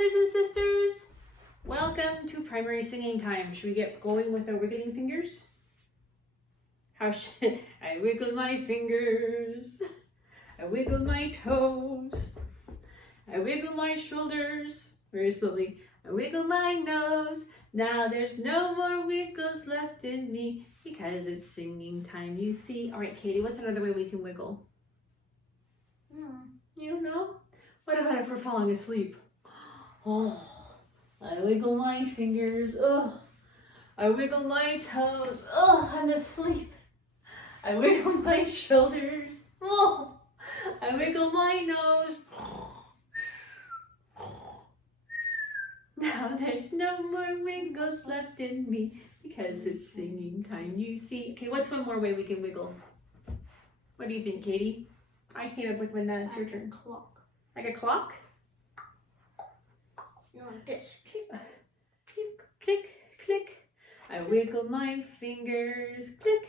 brothers and sisters. Welcome to primary singing time. Should we get going with our wiggling fingers? How should I wiggle my fingers? I wiggle my toes. I wiggle my shoulders very slowly. I wiggle my nose. Now there's no more wiggles left in me because it's singing time, you see. All right, Katie, what's another way we can wiggle? You don't know? What about if we're falling asleep? Oh, I wiggle my fingers. Oh, I wiggle my toes. Oh, I'm asleep. I wiggle my shoulders. Oh, I wiggle my nose. Now there's no more wiggles left in me because it's singing time, you see. Okay, what's one more way we can wiggle? What do you think, Katie? I came up with one. Now it's your turn. Clock. Like a clock? You want this? Click, Click, click, click. I wiggle my fingers. Click,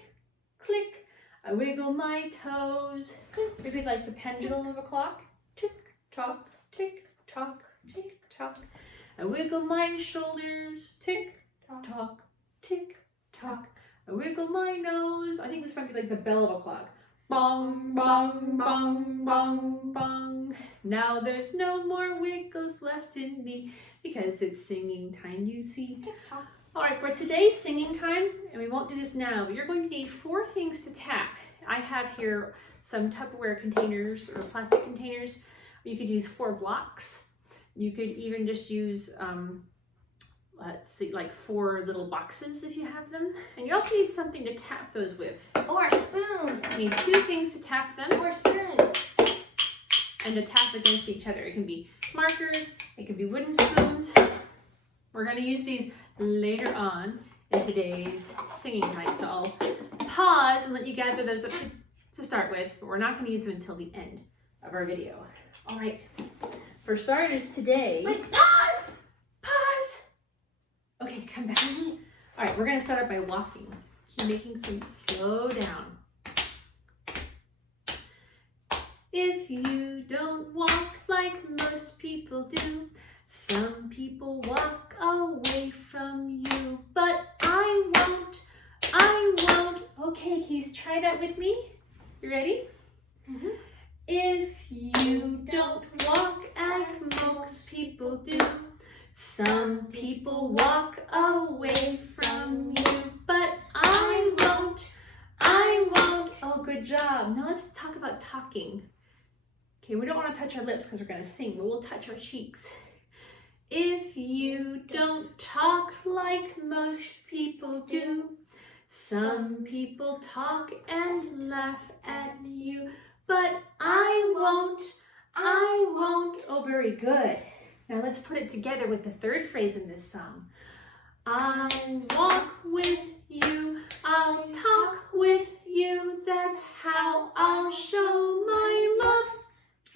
click. I wiggle my toes. Click. Maybe like the pendulum of a clock. Tick, tock, tick, tock, tick, tock. I wiggle my shoulders. Tick, tock, tick, tock. I wiggle my nose. I think this might be like the bell of a clock. Bong, bong, bong, bong, bong. Now there's no more wiggles left in me because it's singing time, you see. All right, for today's singing time, and we won't do this now, but you're going to need 4 things to tap. I have here some Tupperware containers or plastic containers. You could use 4 blocks. You could even just use, let's see, like 4 little boxes if you have them. And you also need something to tap those with. Or a spoon. You need 2 things to tap them. Or spoons. And to tap against each other. It can be markers, it could be wooden spoons. We're going to use these later on in today's singing time. So I'll pause and let you gather those up to start with, but we're not going to use them until the end of our video. All right, for starters today... Wait, pause! Pause! Okay, come back. All right, we're going to start out by walking. Keep making some slow down. If you don't walk like most people do, some people walk away from you, but I won't. Okay, Keys, try that with me. You ready? Mm-hmm. If you don't walk like most people do, some people walk away from you, but I won't. Oh, good job. Now let's talk about talking. Okay, we don't want to touch our lips because we're going to sing, but we'll touch our cheeks. If you don't talk like most people do, some people talk and laugh at you, but I won't. Oh, very good. Now let's put it together with the third phrase in this song. I'll walk with you, I'll talk with you, that's how I'll show my love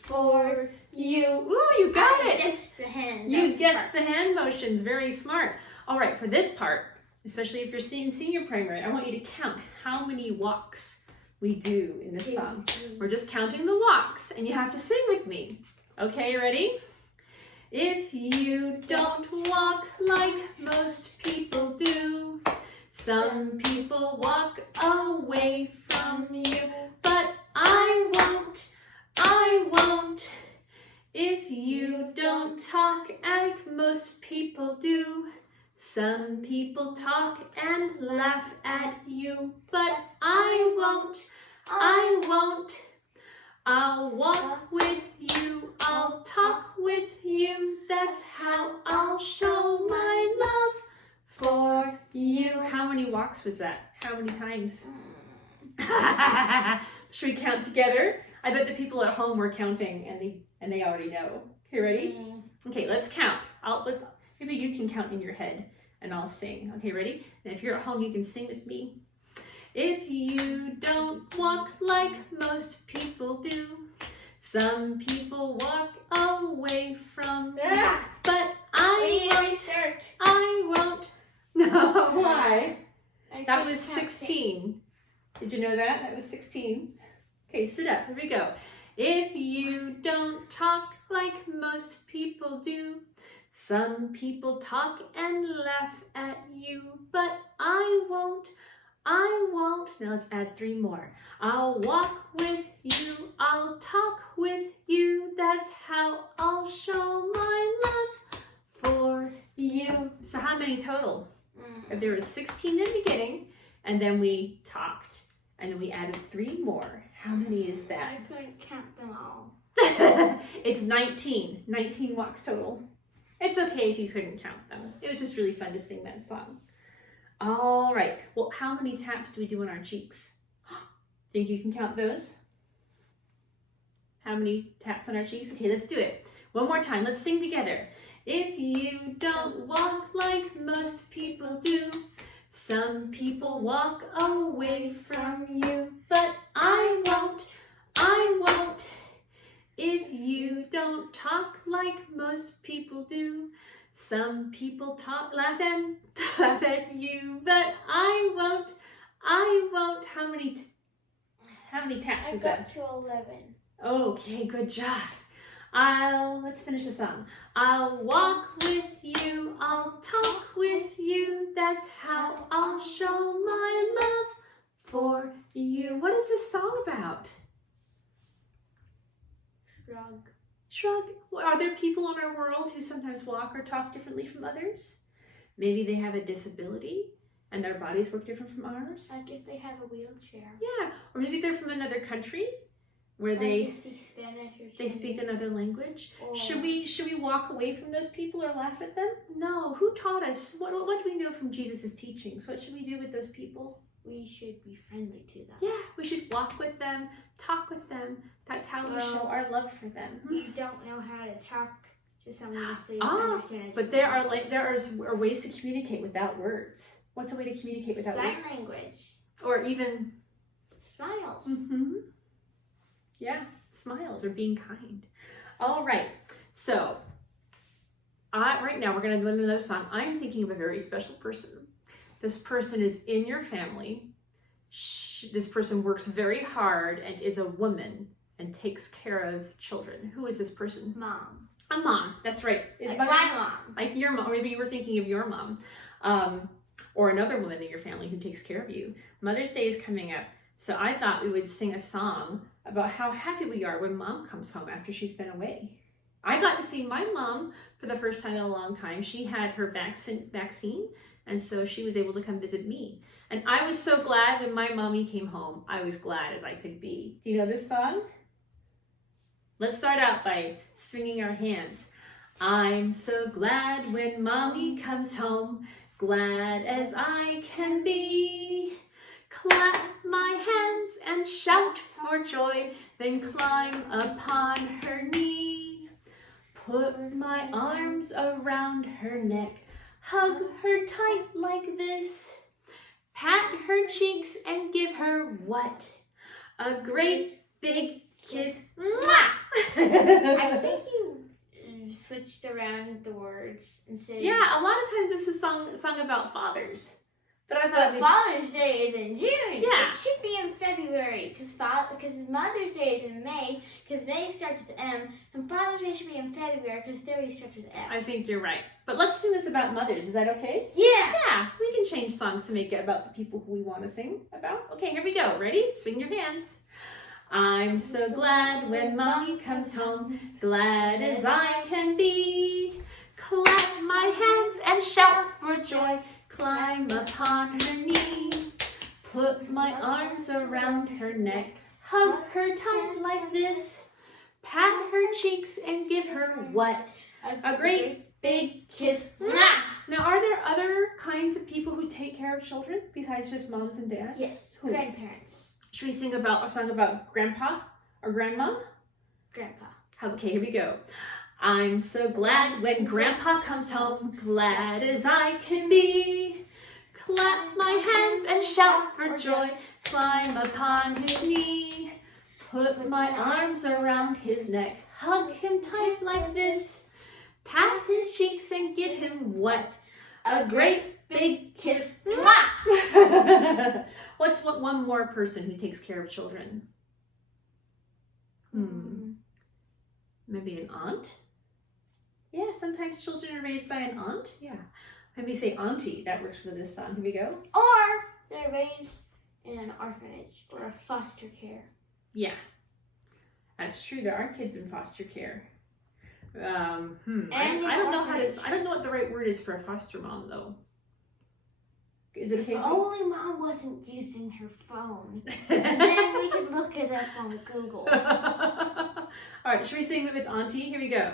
for you. Ooh, you got it. Guess the hand. You guessed the hand motions. Very smart. All right, for this part, especially if you're seeing senior primary, I want you to count how many walks we do in this song. We're just counting the walks, and you have to sing with me. Okay, ready? If you don't walk like most people do, some people walk away from you, but I won't. If you don't talk like most people do, some people talk and laugh at you, but I won't. I'll walk with you, I'll talk with you, that's how I'll show my love for you. How many walks was that? How many times? Should we count together? I bet the people at home were counting and they already know. Okay, ready? Okay, let's count. Maybe you can count in your head and I'll sing. Okay, ready? And if you're at home, you can sing with me. If you don't walk like most people do, some people walk away from you, but I won't. No, why? That was 16. Did you know that? That was 16. Okay, sit up. Here we go. If you don't talk like most people do, Some people talk and laugh at you, but I won't. I won't. Now let's add 3 more. I'll walk with you. I'll talk with you. That's how I'll show my love for you. So how many total? If there was 16 in the beginning, and then we talked, and then we added 3 more. How many is that? I couldn't count them all. It's 19. 19 walks total. It's okay if you couldn't count them. It was just really fun to sing that song. All right. Well, how many taps do we do on our cheeks? Think you can count those? How many taps on our cheeks? Okay, let's do it. One more time. Let's sing together. If you don't walk like most people do, some people walk away from you, but I won't. I won't. If you don't talk like most people do, some people laugh at you, but I won't. I won't. How many taps was that? I got to 11. Okay, good job. Let's finish the song. I'll walk with you. I'll talk with you. That's how I'll show my love for you. What is this song about? Shrug. Shrug. Are there people in our world who sometimes walk or talk differently from others? Maybe they have a disability and their bodies work different from ours. Like if they have a wheelchair. Yeah, or maybe they're from another country where they speak Spanish or they speak another language. Or Should we walk away from those people or laugh at them? No. Who taught us? What do we know from Jesus' teachings? What should we do with those people? we should be friendly to them. Yeah, we should walk with them, talk with them. That's how we show our love for them. You don't know how to talk to someone if they don't understand. But there are ways to communicate without words. What's a way to communicate without words? Sign language. Or even Smiles. Yeah, smiles or being kind. All right. So, right now we're going to learn another song. I'm thinking of a very special person. This person is in your family. This person works very hard and is a woman and takes care of children. Who is this person? Mom. A mom. That's right. Like my mom. Like your mom. Maybe you were thinking of your mom. Or another woman in your family who takes care of you. Mother's Day is coming up. So I thought we would sing a song about how happy we are when mom comes home after she's been away. I got to see my mom for the first time in a long time. She had her vaccine, and so she was able to come visit me. And I was so glad when my mommy came home. I was glad as I could be. Do you know this song? Let's start out by swinging our hands. I'm so glad when mommy comes home, glad as I can be. Clap my hands and shout for joy, then climb upon her knee. Put my arms around her neck, hug her tight like this. Pat her cheeks and give her what? A great big kiss. Mwah! I think you switched around the words instead. Yeah, a lot of times this is a song about fathers. But I thought But Father's Day is in June. Yeah. It should be in February because Mother's Day is in May because May starts with M, and Father's Day should be in February because February starts with F. I think you're right. But let's sing this about mothers. Is that okay? Yeah. Yeah, we can change songs to make it about the people who we want to sing about. Okay, here we go. Ready? Swing your hands. I'm so glad when mommy comes home, glad as I can be. Clap my hands and shout for joy, climb upon her knee. Put my arms around her neck, hug her tight like this. Pat her cheeks and give her what? A great big kiss. Now, are there other kinds of people who take care of children besides just moms and dads? Yes. Who? Grandparents. Should we sing a song about grandpa or grandma? Grandpa. Okay, here we go. I'm so glad when grandpa comes home, glad as I can be. Clap my hands and shout for joy, climb upon his knee. Put my arms around his neck, hug him tight like this. Pat his cheeks and give him what? A great big kiss. What's one more person who takes care of children? Maybe an aunt? Yeah, sometimes children are raised by an aunt. Yeah. Let me say auntie. That works for this song. Here we go. Or they're raised in an orphanage or a foster care. Yeah. That's true. There are kids in foster care. I don't know how to. I don't know what the right word is for a foster mom, though. Is it okay? If only Mom wasn't using her phone, and then we could look it up on Google. All right, should we sing it with Auntie? Here we go.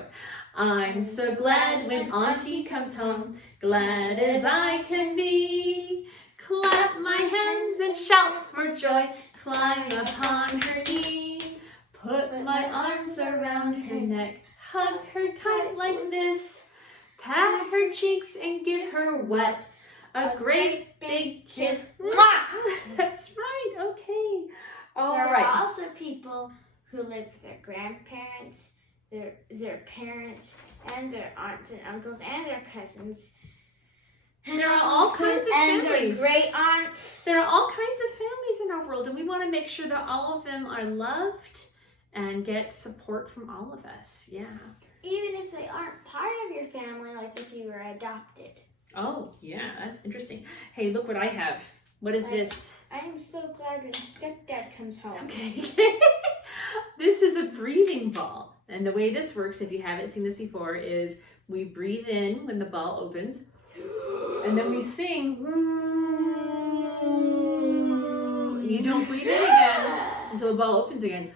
I'm so glad when Auntie comes home, glad as I can be. Clap my hands and shout for joy, climb upon her knee. Put my arms around her neck, hug her tight like this. Pat her cheeks and give her wet a great big kiss. That's right, okay. All there right. are also people who live with their grandparents, their parents, and their aunts and uncles, and their cousins. And there are all kinds of and families. Their great aunts. There are all kinds of families in our world, and we want to make sure that all of them are loved and get support from all of us. Yeah. Even if they aren't part of your family, like if you were adopted. Oh, yeah, that's interesting. Hey, look what I have. What is this? I am so glad when stepdad comes home. Okay. This is a breathing ball. And the way this works, if you haven't seen this before, is we breathe in when the ball opens. And then we sing. You don't breathe in again until the ball opens again.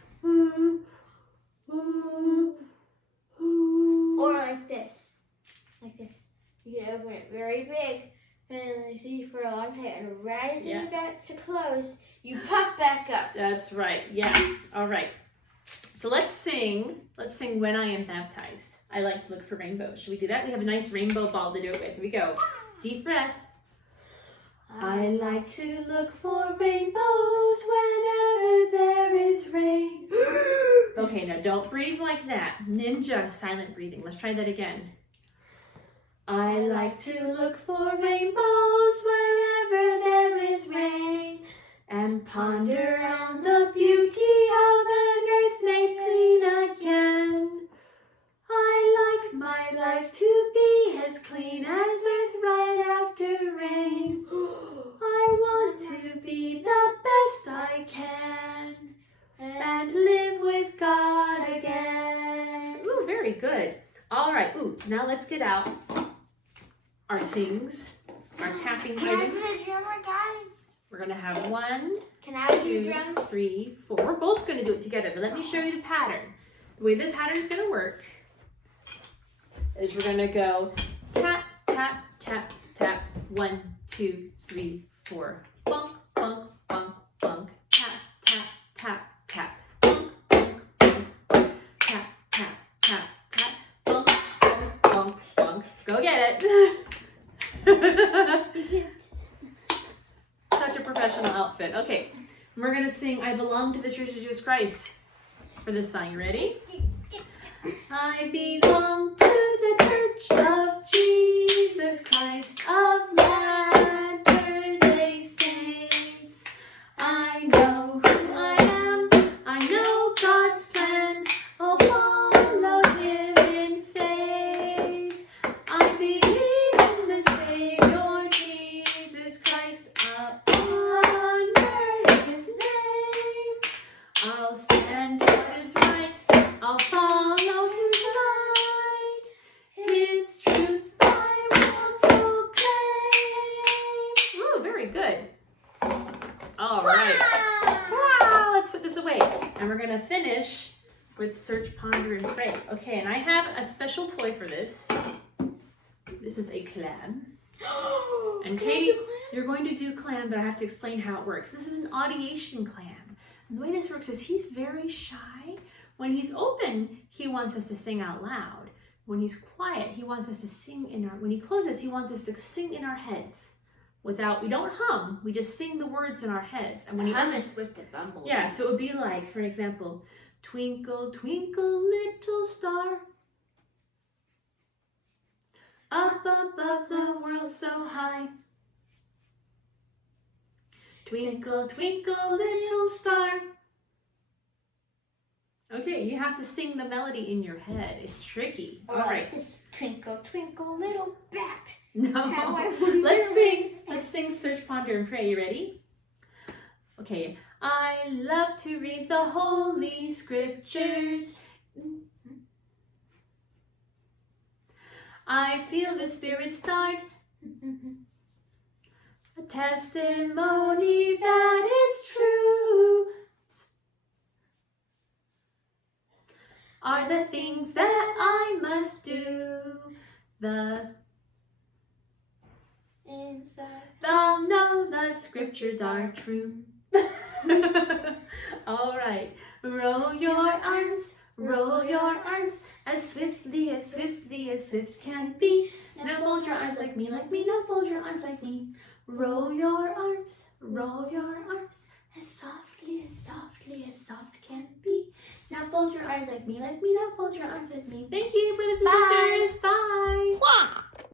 Or like this. Like this. You can open it very big, and then you see for a long time, and right as it gets to close, you pop back up. That's right. Yeah. All right. So let's sing When I Am Baptized. I like to look for rainbows. Should we do that? We have a nice rainbow ball to do it with. Here we go. Deep breath. I like to look for rainbows whenever there is rain. Okay, now don't breathe like that. Ninja silent breathing. Let's try that again. I like to look for rainbows wherever there is rain and ponder on the beauty of an earth made clean again. I like my life to be as clean as earth right after rain. I want to be the best I can and live with God again. Ooh, very good. All right, ooh, now let's get out our things, our tapping Can I items. be the drummer guy? We're gonna have 1, Can I do 2, drums? 3, 4. We're both gonna do it together, but let me show you the pattern. The way the pattern's gonna work is we're gonna go tap, tap, tap, tap. 1, 2, 3, 4. Bunk, bunk, bunk, bunk. Tap, tap, tap, tap. Bunk, bunk, bunk, bunk. Tap, tap, tap, tap. Bunk, bunk, bunk, bunk. Go get it. Such a professional outfit. Okay, we're gonna sing I Belong to the Church of Jesus Christ for this song. You ready? I belong to the Church of Jesus Christ of Latter-day Saints. I know who I am. I know God's plan. I'll follow Him in faith. I believe in the Savior Jesus Christ. I'll honor His name. I'll stand what is right. I'll follow His light. His truth I will proclaim. Ooh, very good. All right. Wow, let's put this away. And we're going to finish with Search, Ponder, and Pray. Okay, and I have a special toy for this. This is a clam. And Katie, you're going to do clam, but I have to explain how it works. This is an audiation clam. And the way this works is he's very shy. When he's open, he wants us to sing out loud. When he's quiet, he wants us to sing when he closes, he wants us to sing in our heads. We don't hum, we just sing the words in our heads. And when he hummus with the bumblebee. Yeah, so it would be like, for an example, twinkle, twinkle, little star, up above the world so high. Twinkle, twinkle, little star. Okay, you have to sing the melody in your head. It's tricky. All right. This twinkle, twinkle, little bat. No. How I wonder Let's where- sing. Let's sing Search, Ponder, and Pray. You ready? Okay. I love to read the Holy Scriptures. I feel the Spirit start. A testimony that it's true. Are the things that I must do. They'll know the scriptures are true. All right. Roll your arms, as swiftly as swift can be. Now fold your arms like me, now fold your arms like me. Roll your arms, as soft can be. Now fold your arms like me, now fold your arms like me. Thank you, brothers and Bye. sisters. Bye.